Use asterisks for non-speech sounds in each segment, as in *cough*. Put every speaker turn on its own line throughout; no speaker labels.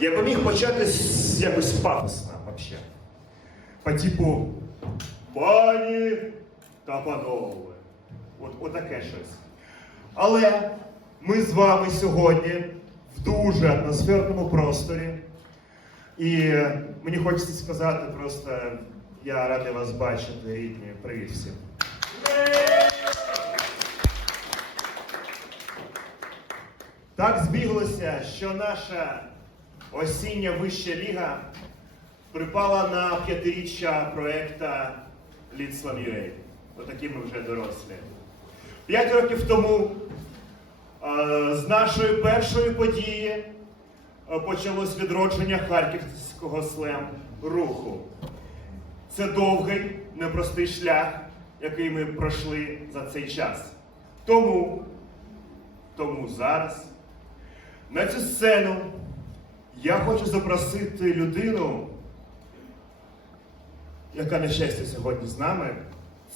Я би міг почати з якось пафосно вообще. По типу пані та панове. От, отаке щось. Але ми з вами сьогодні в дуже атмосферному просторі. І мені хочеться сказати просто, я радий вас бачити, рідні. Привіт всім. Так збіглося, що наша осіння вища ліга припала на п'ятиріччя проекта Лідслам.ua. Отакі ми вже дорослі. П'ять років тому е, з нашої першої події е, почалось відродження харківського слем руху. Це довгий, непростий шлях, який ми пройшли за цей час. Тому, тому зараз на цю сцену я хочу запросити людину, яка, на щастя, сьогодні з нами.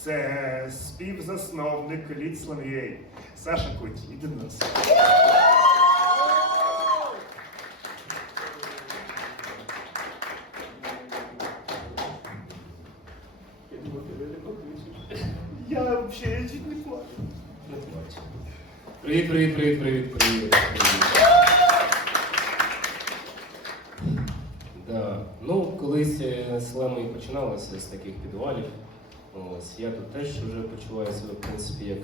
Це співзасновник Ліцлам.ua. Саша Куть, іди до нас. Я взагалі не плачу.
Привіт, привіт, привіт, привіт, привіт. Да. Ну, колись е, слеми і починалося з таких підвалів. Ось, я тут теж вже почуваю себе, в принципі, як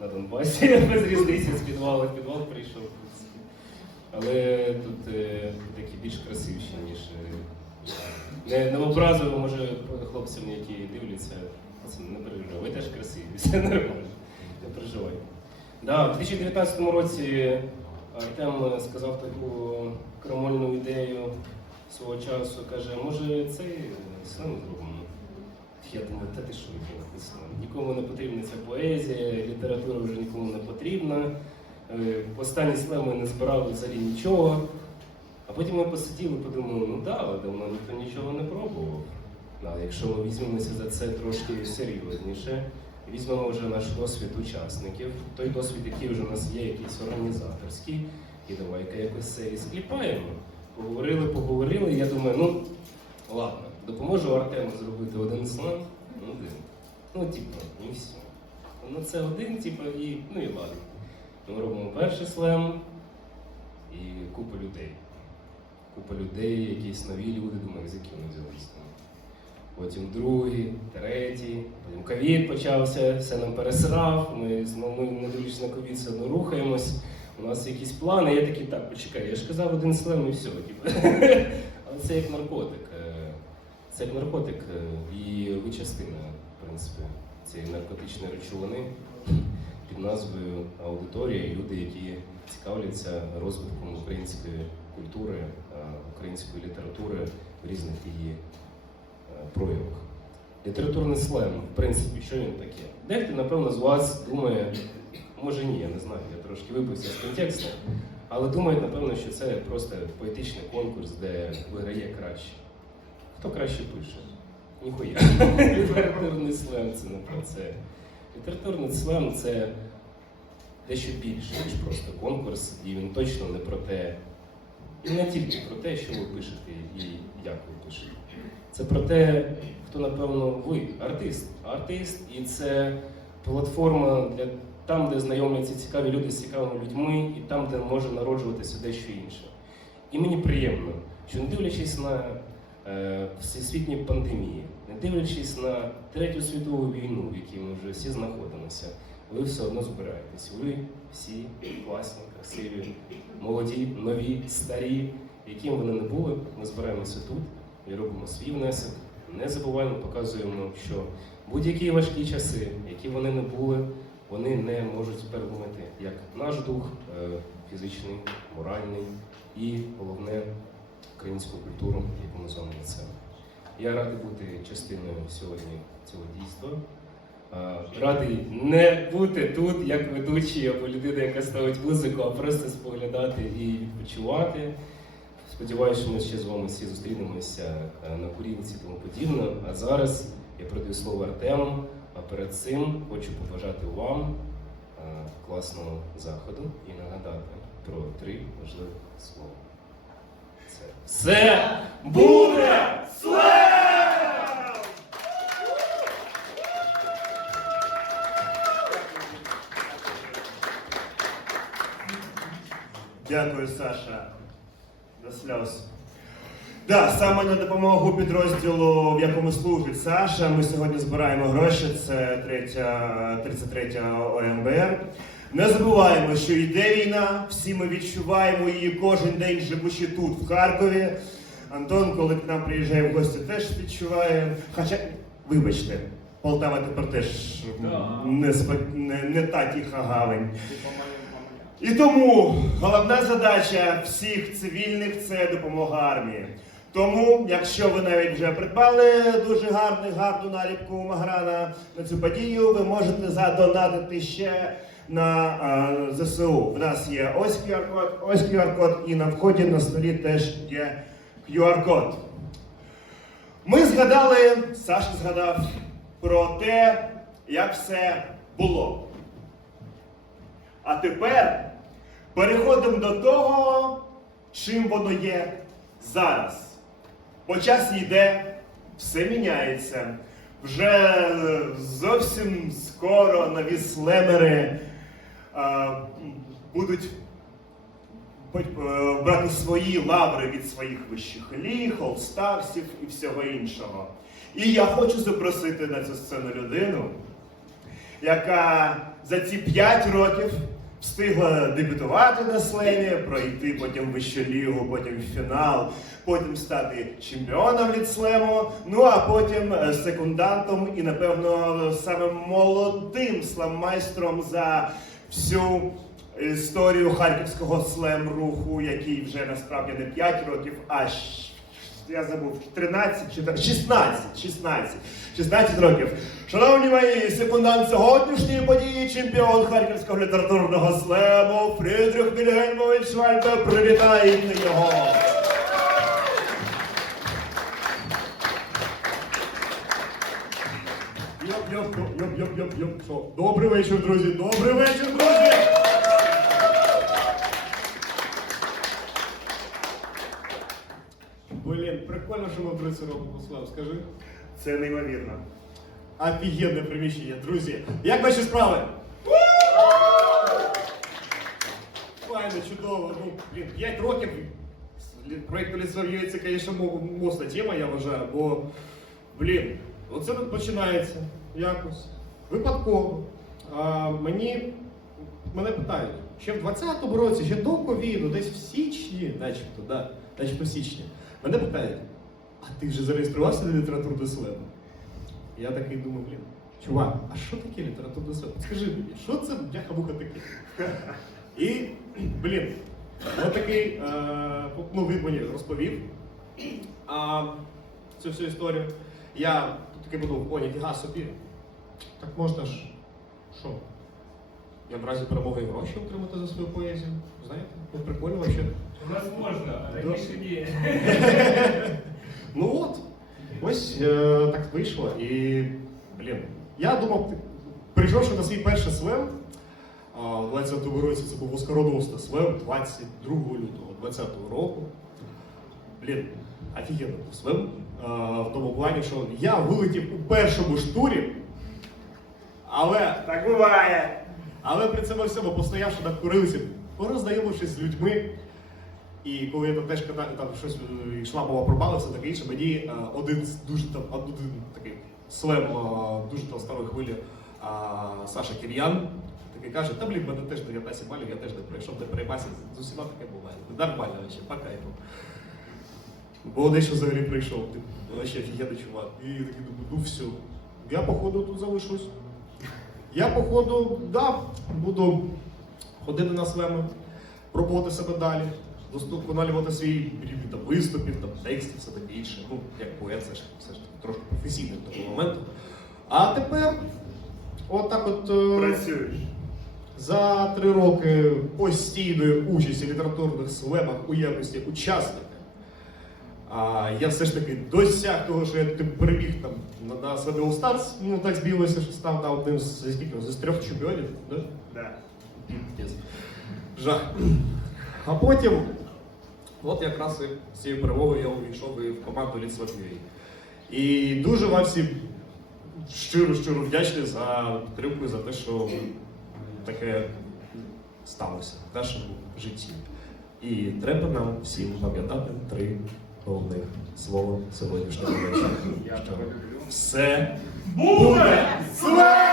на Донбасі, *laughs* без різниці з підвалу підвал прийшов. Але тут е, такі більш красивіші, ніж. е, Не, не образливо, може, хлопцям, які дивляться, не переживай, ви теж красиві, *laughs* все нормально, не переживай. Да, в 2019 році Артем сказав таку крамольну ідею свого часу, каже, може цей слем зробимо. Я думаю, та ти що, нахуй? Нікому не потрібна ця поезія, література вже нікому не потрібна. Е, Останні слеми не збирали взагалі нічого. А потім ми посиділи, подумали, ну так, але давно ніхто нічого не пробував. Але якщо ми візьмемося за це трошки серйозніше, візьмемо вже наш досвід учасників, той досвід, який вже у нас є, якийсь організаторський, і давай-ка якось це і скліпаємо. Поговорили, поговорили, я думаю, ну ладно, допоможу Артему зробити один слайд, ну один. Ну, типу, і все. Ну це один, типу, і ну і ладно. Ми робимо перший слем і купа людей. Купа людей, якісь нові люди, думаю, з якими взялися. Потім другий, третій, потім ковід почався, все нам пересрав. Ми знову не дивлячись на ковід, все одно рухаємось. У нас якісь плани. Я такий, так, почекай, я ж казав один слем і все. Типу. *laughs* Але це як наркотик. е, Це як наркотик, е, і ви частина, в принципі, цієї наркотичної речовини під назвою аудиторія, люди, які цікавляться розвитком української культури, е, української літератури в різних її проявах. Літературний слем, в принципі, що він таке? Дехто, напевно, з вас думає, може ні, я не знаю, я трошки вибився з контексту, але думають, напевно, що це просто поетичний конкурс, де виграє краще. Хто краще пише? Ніхуя. Літературний слем це не про це. Літературний слем це дещо більше, ніж просто конкурс, і він точно не про те, і не тільки про те, що ви пишете і як ви пишете. Це про те, хто, напевно, ви артист. Артист, і це платформа для там, де знайомляться цікаві люди з цікавими людьми, і там, де може народжуватися дещо інше. І мені приємно, що не дивлячись на е, всесвітні пандемії, не дивлячись на третю світову війну, в якій ми вже всі знаходимося, ви все одно збираєтесь. Ви всі класні, красиві, молоді, нові, старі, яким вони не були. Ми збираємося тут і робимо свій внесок. Не забуваємо, показуємо, що будь-які важкі часи, які вони не були, вони не можуть переломити як наш дух, е, фізичний, моральний і головне українську культуру, яку ми з вами несемо. Я радий бути частиною сьогодні цього дійства. Е, Радий не бути тут як ведучий або людина, яка ставить музику, а просто споглядати і відпочивати. Сподіваюся, що ми ще з вами всі зустрінемося е, на курілці і тому подібне. А зараз я передаю слово Артему. А перед цим хочу побажати вам е, класного заходу і нагадати про три важливі слова. Це все буде слем!
Дякую, Саша. До сльоз. Да, саме на допомогу підрозділу, в якому служить Саша. Ми сьогодні збираємо гроші. Це третя, 33 ОМБР. Не забуваємо, що йде війна, всі ми відчуваємо її кожен день, живучи тут, в Харкові. Антон, коли к нам приїжджає в гості, теж відчуває. Хоча, вибачте, Полтава тепер теж не, не, не та тиха гавань. І тому головна задача всіх цивільних це допомога армії. Тому, якщо ви навіть вже придбали дуже гарний, гарну наліпку Маграна на цю подію, ви можете задонатити ще на а, ЗСУ. В нас є ось QR-код, ось QR-код, і на вході на столі теж є QR-код. Ми згадали, Саша згадав про те, як все було. А тепер переходимо до того, чим воно є зараз. Бо час йде, все міняється. Вже зовсім скоро нові слемери е, будуть е, брати свої лаври від своїх вищих ліг, олстарсів і всього іншого. І я хочу запросити на цю сцену людину, яка за ці 5 років встигла дебютувати на слемі, пройти потім вищу лігу, потім фінал, потім стати чемпіоном від слему, ну а потім е, секундантом і, напевно, самим молодим сламмайстром за всю історію харківського слем-руху, який вже насправді не 5 років, а я забув 13, 14, 16, 16, 16 років. Шановні мої, секундант сьогоднішньої події, чемпіон харківського літературного слему Фрідрих Вільгельмович Вальде. Привітайте його! Йоп, йоп, йоп, йоп, йоп, йоп, йоп. Що? Добрий вечір, друзі! Добрий вечір, друзі!
Блін, прикольно, що ми це робимо, Слав, скажи.
Це неймовірно.
Офігенне приміщення, друзі. Як ваші справи? Файно, чудово. Ну, блін, 5 років проєкту Лісов'є це, звісно, мо- тема, я вважаю, бо, блін, оце тут починається якось. Випадково. А, мені, мене питають, ще в 20-му році, ще до ковіду, десь в січні, начебто, да, начебто в січні, мене питають, а ти вже зареєструвався на літературну слему? Я такий думаю, блін, чувак, а що таке літературна слема? Скажи мені, що це бляха-муха таке? І, блін, от такий, е, ну, він мені розповів а, цю всю історію. Я тут таки подумав, о, ніфіга собі. Так можна ж, що? Я в разі перемоги гроші отримати за свою поезію. Знаєте? Ну, прикольно взагалі.
У нас можна, а раніше ні. *laughs*
Ну от, ось е, так вийшло. І, блін, я думав, прийшовши на свій перший слем, у 20-му році це був оскароносний слем 22 лютого 20-го року. Блін, офігенно був слем. В тому плані, що я вилетів у першому ж турі, але
Так буває.
але при цьому всьому, постоявши над курилицем, порознайомившись з людьми, і коли я там теж катав, там щось е, йшла мова про бали, все таке інше, мені е, один з дуже там один такий слем е, дуже там старої хвилі е, Саша Кір'ян. Такий каже, та блін, мене теж 19 балів, я теж не пройшов, не переймайся, з усіма таке буває. Нормально вообще, по кайфу. Бо дещо взагалі прийшов, ти вообще офігенний чувак. І я такий думаю, ну все, я походу тут залишусь. Я, походу, да, буду ходити на слеми, пробувати себе далі, вдосконалювати свій рівень там, виступів, там, текстів, все таке інше. Ну, як поет, це ж все ж таки трошки професійний до того моменту. А тепер, от так от е,
Працюєш.
за три роки постійної участі в літературних слемах у якості учасника. А я все ж таки досяг того, що я типу, переміг там на, на All Stars. Ну так збіглося, що став на одним з з трьох чемпіонів. Да?
Да.
Жах. А потім, от якраз і з цією перемогою я увійшов і в команду Ліцватвій. І дуже вам всім щиро щиро вдячний за підтримку і за те, що таке сталося в нашому житті. І треба нам всім пам'ятати три головних слова сьогоднішнього вечора.
Я тебе люблю.
Все буде
Слава!